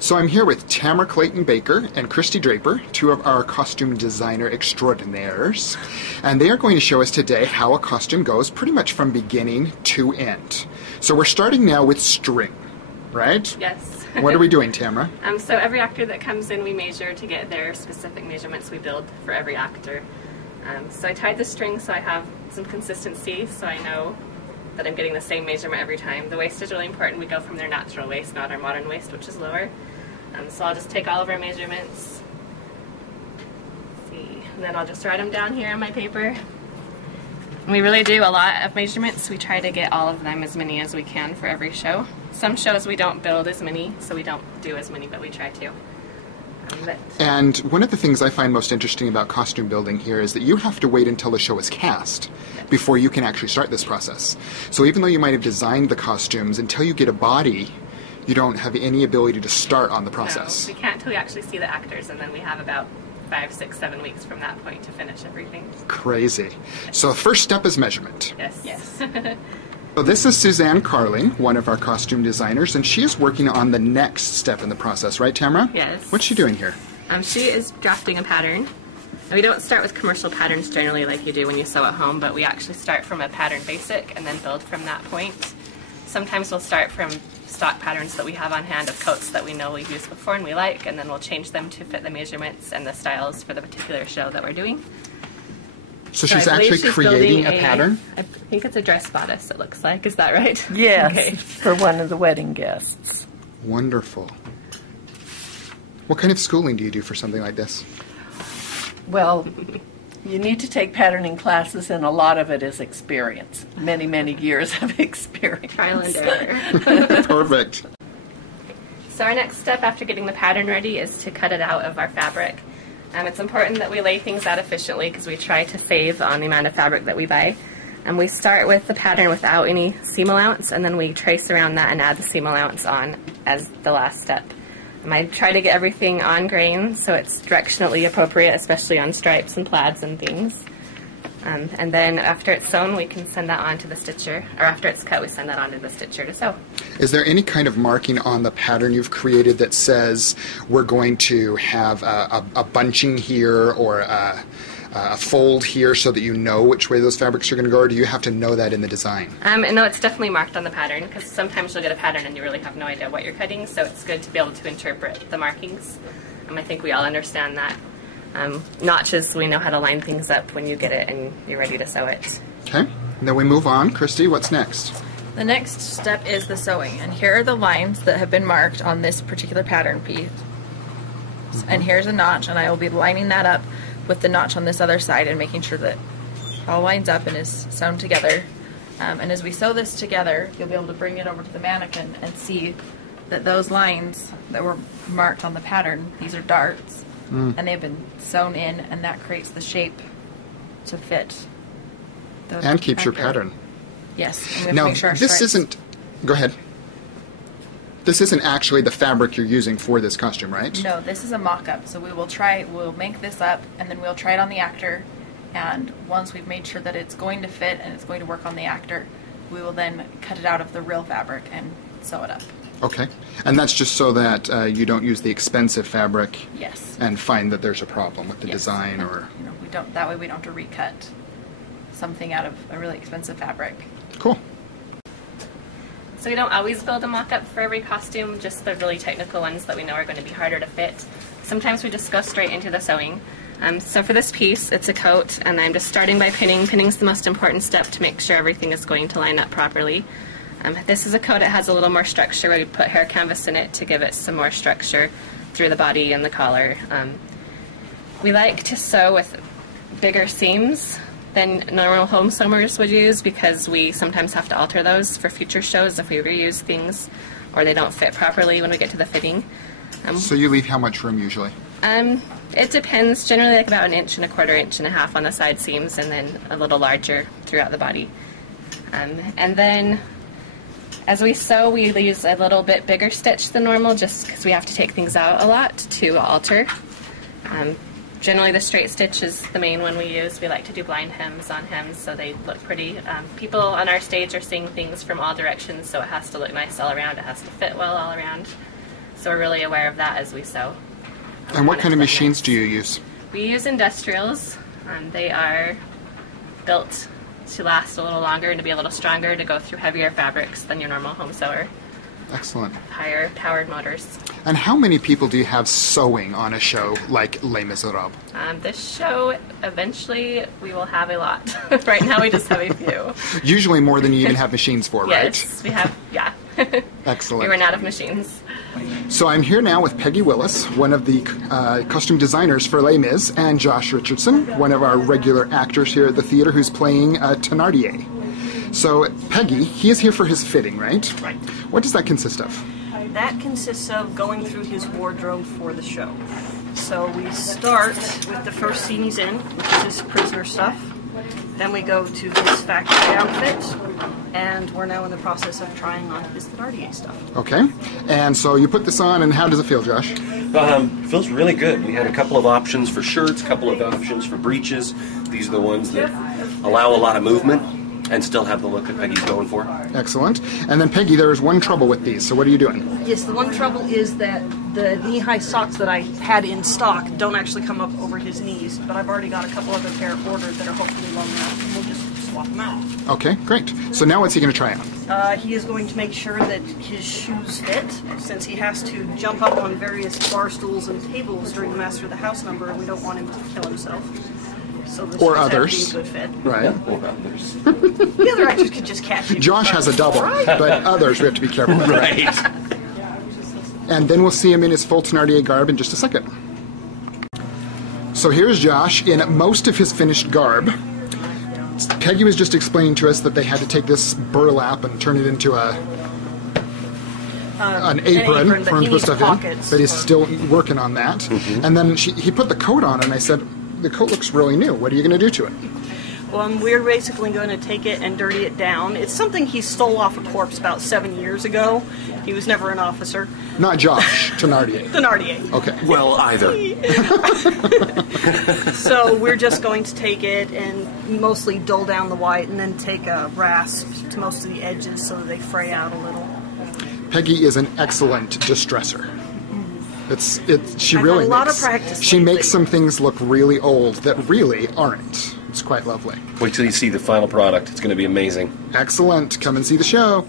So I'm here with Tamara Clayton-Baker and Christy Draper, two of our costume designer extraordinaires, and they are going to show us today how a costume goes pretty much from beginning to end. So we're starting now with string, right? Yes. What are we doing, Tamara? So every actor that comes in, we measure to get their specific measurements we build for every actor. So I tied the string so I have some consistency, so I know that I'm getting the same measurement every time. The waist is really important. We go from their natural waist, not our modern waist, which is lower. So I'll just take all of our measurements, and then I'll just write them down here on my paper. And we really do a lot of measurements. We try to get all of them, as many as we can for every show. Some shows we don't build as many, so we don't do as many, but we try to. And one of the things I find most interesting about costume building here is that you have to wait until the show is cast before you can actually start this process. So even though you might have designed the costumes, until you get a body, you don't have any ability to start on the process. No, we can't until we actually see the actors, and then we have about 5, 6, 7 weeks from that point to finish everything. Crazy. So the first step is measurement. Yes. Yes. So this is Suzanne Carling, one of our costume designers, and she is working on the next step in the process, right, Tamara? Yes. What's she doing here? She is drafting a pattern. And we don't start with commercial patterns generally like you do when you sew at home, but we actually start from a pattern basic and then build from that point. Sometimes we'll start from stock patterns that we have on hand of coats that we know we've used before and we like, and then we'll change them to fit the measurements and the styles for the particular show that we're doing. So she's actually creating a pattern? I think it's a dress bodice, it looks like. Is that right? Yes, Okay. For one of the wedding guests. Wonderful. What kind of schooling do you do for something like this? Well, you need to take patterning classes, and a lot of it is experience. Many, many years of experience. Trial and error. Perfect. So our next step after getting the pattern ready is to cut it out of our fabric. It's important that we lay things out efficiently because we try to save on the amount of fabric that we buy. And we start with the pattern without any seam allowance, and then we trace around that and add the seam allowance on as the last step. I try to get everything on grain so it's directionally appropriate, especially on stripes and plaids and things. And then after it's sewn, we can send that on to the stitcher, or after it's cut, we send that on to the stitcher to sew. Is there any kind of marking on the pattern you've created that says we're going to have a bunching here or a fold here so that you know which way those fabrics are going to go, or do you have to know that in the design? No, it's definitely marked on the pattern, because sometimes you'll get a pattern and you really have no idea what you're cutting, so it's good to be able to interpret the markings. I think we all understand that. Notches, we know how to line things up when you get it and you're ready to sew it. Okay, and then we move on. Christy, what's next? The next step is the sewing, and here are the lines that have been marked on this particular pattern piece. And here's a notch, and I will be lining that up with the notch on this other side and making sure that it all lines up and is sewn together. And as we sew this together, you'll be able to bring it over to the mannequin and see that those lines that were marked on the pattern, these are darts, and they've been sewn in, and that creates the shape to fit the And keeps your actor. pattern. Yes. And we have to Now, make sure our this stripes- isn't... Go ahead. This isn't actually the fabric you're using for this costume, right? No, this is a mock-up. So we'll make this up, and then we'll try it on the actor. And once we've made sure that it's going to fit and it's going to work on the actor, we will then cut it out of the real fabric and sew it up. Okay. And that's just so that you don't use the expensive fabric Yes. and find that there's a problem with the Yes. design or... You know, we don't. That way, we don't have to recut something out of a really expensive fabric. Cool. So we don't always build a mock-up for every costume, just the really technical ones that we know are going to be harder to fit. Sometimes we just go straight into the sewing. So for this piece, it's a coat, and I'm just starting by pinning. Pinning's the most important step to make sure everything is going to line up properly. This is a coat that has a little more structure. We put hair canvas in it to give it some more structure through the body and the collar. We like to sew with bigger seams than normal home sewers would use, because we sometimes have to alter those for future shows if we reuse things or they don't fit properly when we get to the fitting. So you leave how much room usually? It depends. Generally like about 1 1/4 inch, 1.5 inches on the side seams, and then a little larger throughout the body. And then as we sew, we use a little bit bigger stitch than normal, just because we have to take things out a lot to alter. Generally the straight stitch is the main one we use. We like to do blind hems on hems so they look pretty. People on our stage are seeing things from all directions, so it has to look nice all around. It has to fit well all around. So we're really aware of that as we sew. And what kind of machines do you use? We use industrials. They are built to last a little longer and to be a little stronger, to go through heavier fabrics than your normal home sewer. Excellent. Higher powered motors. And how many people do you have sewing on a show like Les Miserables? This show, eventually, we will have a lot. Right now, we just have a few. Usually more than you even have machines for, right? Yes, we have, yeah. Excellent. We ran out of machines. So I'm here now with Peggy Willis, one of the costume designers for Les Mis, and Josh Richardson, one of our regular actors here at the theater who's playing Thénardier. So Peggy, he is here for his fitting, right? Right. What does that consist of? That consists of going through his wardrobe for the show. So we start with the first scene he's in, which is his prisoner stuff. Then we go to his factory outfit, and we're now in the process of trying on his Thénardier stuff. Okay. And so you put this on, and how does it feel, Josh? Feels really good. We had a couple of options for shirts, a couple of options for breeches. These are the ones that allow a lot of movement and still have the look that Peggy's going for. Excellent. And then Peggy, there is one trouble with these, so what are you doing? Yes, the one trouble is that the knee-high socks that I had in stock don't actually come up over his knees, but I've already got a couple other pair ordered that are hopefully long enough, and we'll just swap them out. Okay, great. So now what's he going to try on? He is going to make sure that his shoes fit, since he has to jump up on various bar stools and tables during the Master of the House number, and we don't want him to kill himself. So the Or shoes others. have to be a good fit. Right. Or others. The other actors could just catch him. Josh has a double, but others we have to be careful with. Right. And then we'll see him in his full Thénardier garb in just a second. So here's Josh in most of his finished garb. Peggy was just explaining to us that they had to take this burlap and turn it into an apron for him to put stuff in, but he's still working on that. Mm-hmm. And then he put the coat on, and I said, the coat looks really new. What are you going to do to it? Well, we're basically going to take it and dirty it down. It's something he stole off a corpse about 7 years ago. He was never an officer. Not Josh, Thénardier. Thénardier. Okay. Well, either. So we're just going to take it and mostly dull down the white and then take a rasp to most of the edges so that they fray out a little. Peggy is an excellent distresser. She I've really had a lot makes, of practice she lately. makes some things look really old that really aren't. It's quite lovely. Wait till you see the final product. It's going to be amazing. Excellent. Come and see the show.